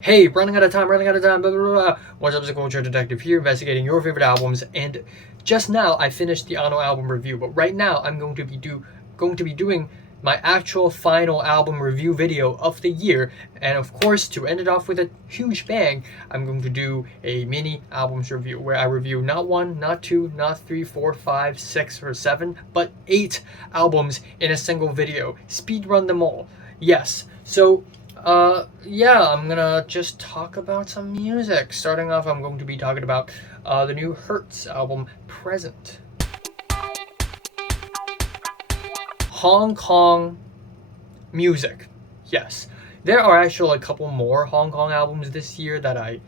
Hey, running out of time, blah, blah, blah, blah. What's up, it's a culture detective here, investigating your favorite albums, and just now I finished the Ano album review, but right now I'm going to be doing my actual final album review video of the year, and of course, to end it off with a huge bang, I'm going to do a mini albums review, where I review not 1, not 2, not 3, 4, 5, 6, or 7, but 8 albums in a single video. Speedrun them all. Yes, so yeah, I'm gonna just talk about some music. Starting off, I'm going to be talking about the new Hertz album, Present. Hong Kong music. Yes. There are actually a couple more Hong Kong albums this year that I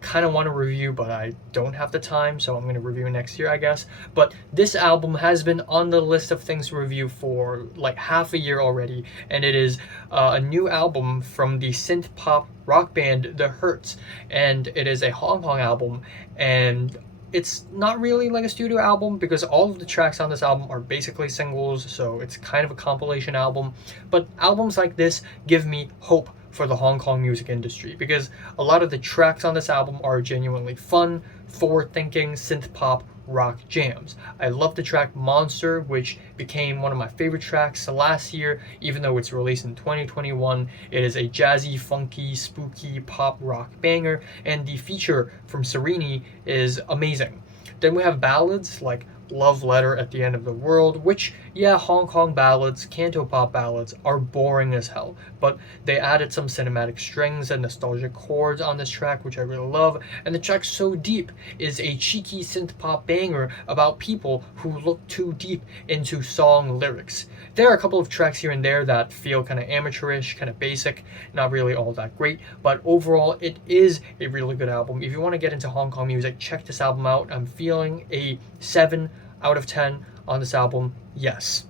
kind of want to review, but I don't have the time, so I'm going to review next year, I guess. But this album has been on the list of things to review for like half a year already, and it is a new album from the synth pop rock band TheHertz, and it is a Hong Kong album, and it's not really like a studio album because all of the tracks on this album are basically singles, so it's kind of a compilation album. But albums like this give me hope for the Hong Kong music industry because a lot of the tracks on this album are genuinely fun, forward-thinking synth pop rock jams. I love the track Monster, which became one of my favorite tracks last year, even though it's released in 2021. It is a jazzy, funky, spooky pop rock banger, and the feature from Serenity is amazing. Then we have ballads like Love Letter at the End of the World, which, yeah, Hong Kong ballads, cantopop ballads, are boring as hell, but they added some cinematic strings and nostalgic chords on this track, which I really love, and the track So Deep is a cheeky synth pop banger about people who look too deep into song lyrics. There are a couple of tracks here and there that feel kind of amateurish, kind of basic, not really all that great, but overall it is a really good album. If you want to get into Hong Kong music, check this album out. I'm feeling a 7 out of 10 on this album, yes.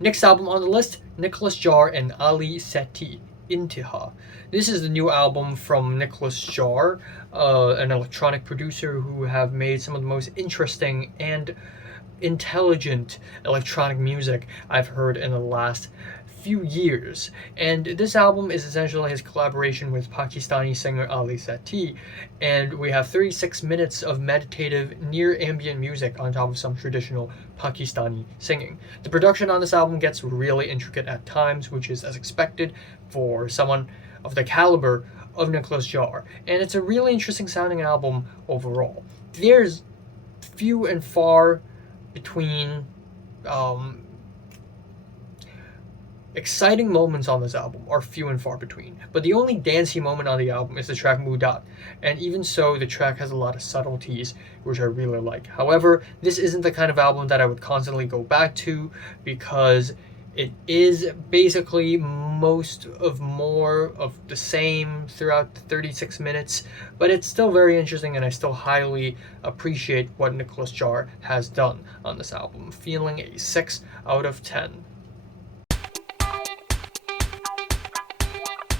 Next album on the list, NicolasJaar and Ali Sethi, Intiha. This is the new album from NicolasJaar, an electronic producer who have made some of the most interesting and intelligent electronic music I've heard in the last few years, and this album is essentially his collaboration with Pakistani singer Ali Sethi, and we have 36 minutes of meditative near ambient music on top of some traditional Pakistani singing. The production on this album gets really intricate at times, which is as expected for someone of the caliber of NicolasJaar, and it's a really interesting sounding album overall. There's few and far between exciting moments on this album are few and far between, but the only dancey moment on the album is the track Mudat, and even so, the track has a lot of subtleties, which I really like. However, this isn't the kind of album that I would constantly go back to, because it is basically more of the same throughout the 36 minutes, but it's still very interesting, and I still highly appreciate what NicolasJaar has done on this album. Feeling a 6 out of 10.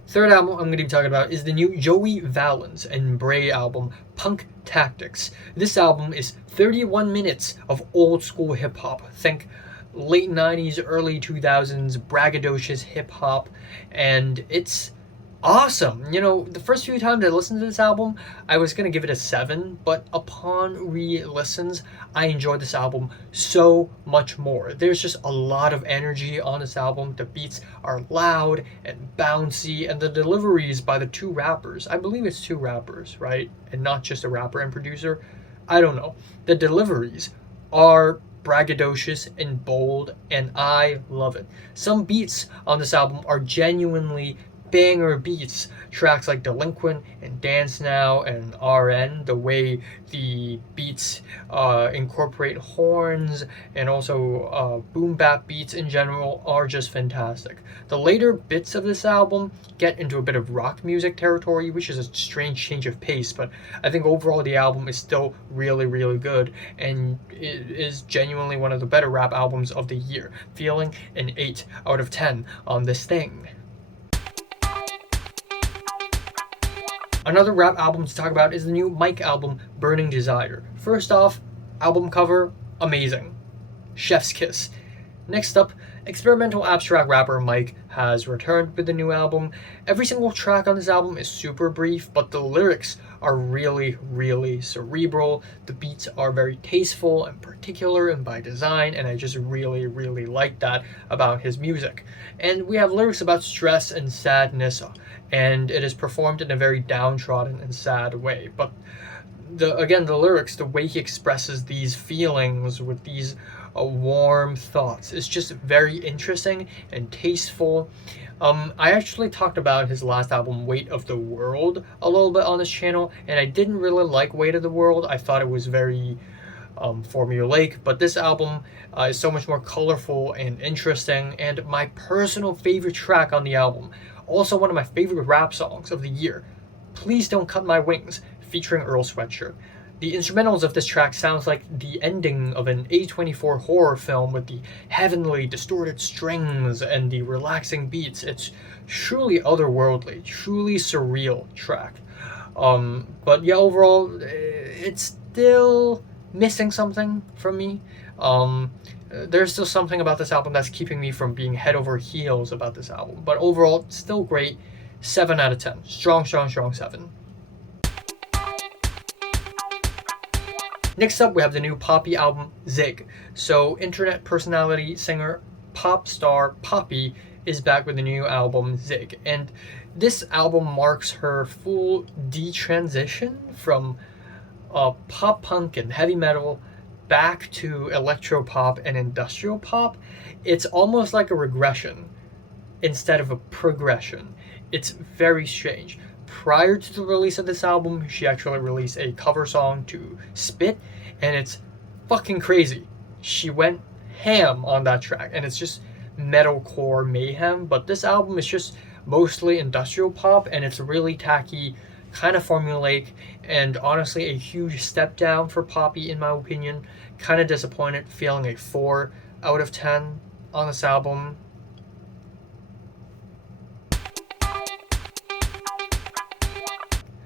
Third album I'm going to be talking about is the new JoeyValence and Bray album, Punk Tactics. This album is 31 minutes of old school hip hop. Think late 90s, early 2000s braggadocious hip hop, and it's awesome. You know, the first few times I listened to this album, I was going to give it a 7, but upon re-listens, I enjoyed this album so much more. There's just a lot of energy on this album. The beats are loud and bouncy, and the deliveries by the two rappers, I believe it's two rappers, right? And not just a rapper and producer. I don't know. The deliveries are braggadocious and bold, and I love it. Some beats on this album are genuinely banger beats. Tracks like Delinquent and Dance Now and RN, the way the beats incorporate horns and also boom bap beats in general are just fantastic. The later bits of this album get into a bit of rock music territory, which is a strange change of pace, but I think overall the album is still really, really good, and it is genuinely one of the better rap albums of the year. Feeling an 8 out of 10 on this thing. Another rap album to talk about is the new Mike album, Burning Desire. First off, album cover, amazing. Chef's kiss. Next up, experimental abstract rapper Mike has returned with the new album. Every single track on this album is super brief, but the lyrics are really, really cerebral. The beats are very tasteful and particular and by design, and I just really, really like that about his music. And we have lyrics about stress and sadness, and it is performed in a very downtrodden and sad way. But the lyrics, the way he expresses these feelings with these warm thoughts, is just very interesting and tasteful. I actually talked about his last album, Weight of the World, a little bit on this channel, and I didn't really like Weight of the World. I thought it was very formulaic, but this album is so much more colorful and interesting, and my personal favorite track on the album, also one of my favorite rap songs of the year, Please Don't Cut My Wings, featuring Earl Sweatshirt. The instrumentals of this track sounds like the ending of an A24 horror film with the heavenly distorted strings and the relaxing beats. It's truly otherworldly, truly surreal track. But yeah, overall, it's still missing something from me. There's still something about this album that's keeping me from being head over heels about this album. But overall, still great. 7 out of 10. Strong, strong, strong 7. Next up, we have the new Poppy album, Zig. So, internet personality, singer, pop star Poppy is back with the new album, Zig. And this album marks her full detransition from pop punk and heavy metal back to electro pop and industrial pop. It's almost like a regression instead of a progression. It's very strange. Prior to the release of this album, she actually released a cover song to Spit, and it's fucking crazy. She went ham on that track, and it's just metalcore mayhem, but this album is just mostly industrial pop, and it's really tacky, kind of formulaic, and honestly a huge step down for Poppy in my opinion. Kind of disappointed, feeling a 4 out of 10 on this album.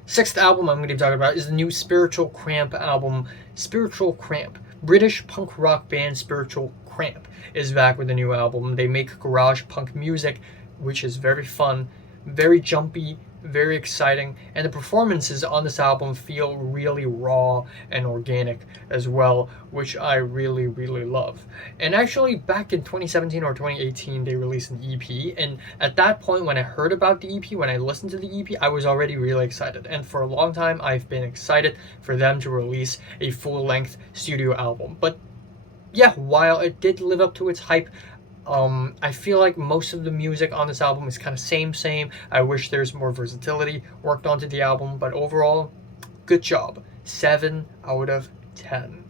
Sixth album I'm going to be talking about is the new SpiritualCramp album, SpiritualCramp. British punk rock band SpiritualCramp is back with a new album. They make garage punk music, which is very fun, very jumpy, very exciting, and the performances on this album feel really raw and organic as well, which I really, really love. And actually, back in 2017 or 2018, they released an EP, and at that point, when I heard about the EP, when I listened to the EP, I was already really excited, and for a long time, I've been excited for them to release a full-length studio album. But yeah, while it did live up to its hype, I feel like most of the music on this album is kind of same. I wish there's more versatility worked onto the album, but overall, good job. 7 out of 10.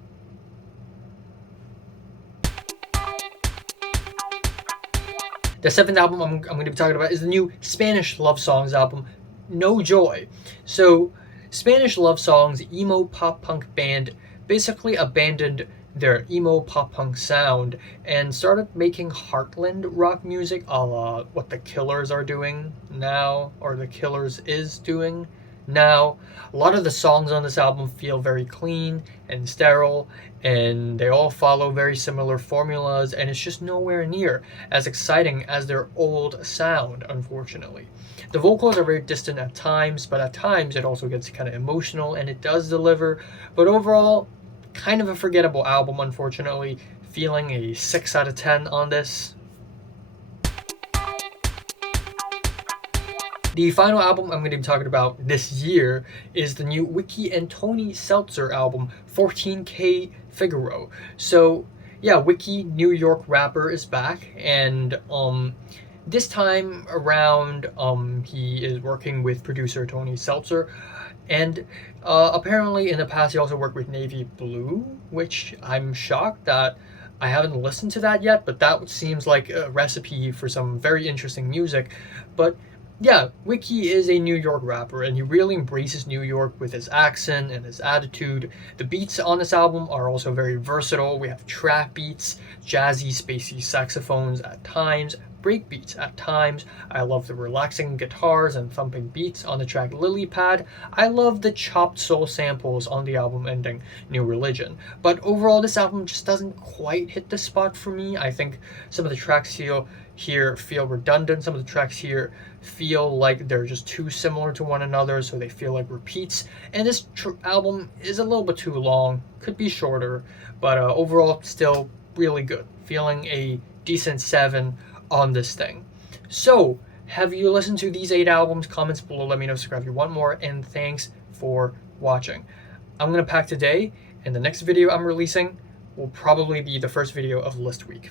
The seventh album I'm going to be talking about is the new SpanishLoveSongs album, No Joy. So, SpanishLoveSongs, emo pop punk band, basically abandoned their emo pop punk sound and started making heartland rock music a la what the Killers are doing now, or the Killers is doing now. A lot of the songs on this album feel very clean and sterile, and they all follow very similar formulas, and it's just nowhere near as exciting as their old sound, unfortunately. The vocals are very distant at times, but at times it also gets kind of emotional, and it does deliver. But overall, kind of a forgettable album, unfortunately. Feeling a 6 out of 10 on this. The final album I'm going to be talking about this year is the new Wiki and Tony Seltzer album, 14K Figaro. So, yeah, Wiki, New York rapper, is back, and this time around, he is working with producer Tony Seltzer, and apparently in the past he also worked with Navy Blue, which I'm shocked that I haven't listened to that yet, but that seems like a recipe for some very interesting music. But yeah, Wiki is a New York rapper, and he really embraces New York with his accent and his attitude. The beats on this album are also very versatile. We have trap beats, jazzy, spacey saxophones at times, breakbeats at times. I love the relaxing guitars and thumping beats on the track Lily Pad. I love the chopped soul samples on the album ending New Religion. But overall, this album just doesn't quite hit the spot for me. I think some of the tracks here feel redundant. Some of the tracks here feel like they're just too similar to one another, so they feel like repeats. And this album is a little bit too long, could be shorter, but overall still really good. Feeling a decent 7 on this thing. So, have you listened to these 8 albums? Comments below, let me know, subscribe if you want more, and thanks for watching. I'm gonna pack today, and the next video I'm releasing will probably be the first video of list week.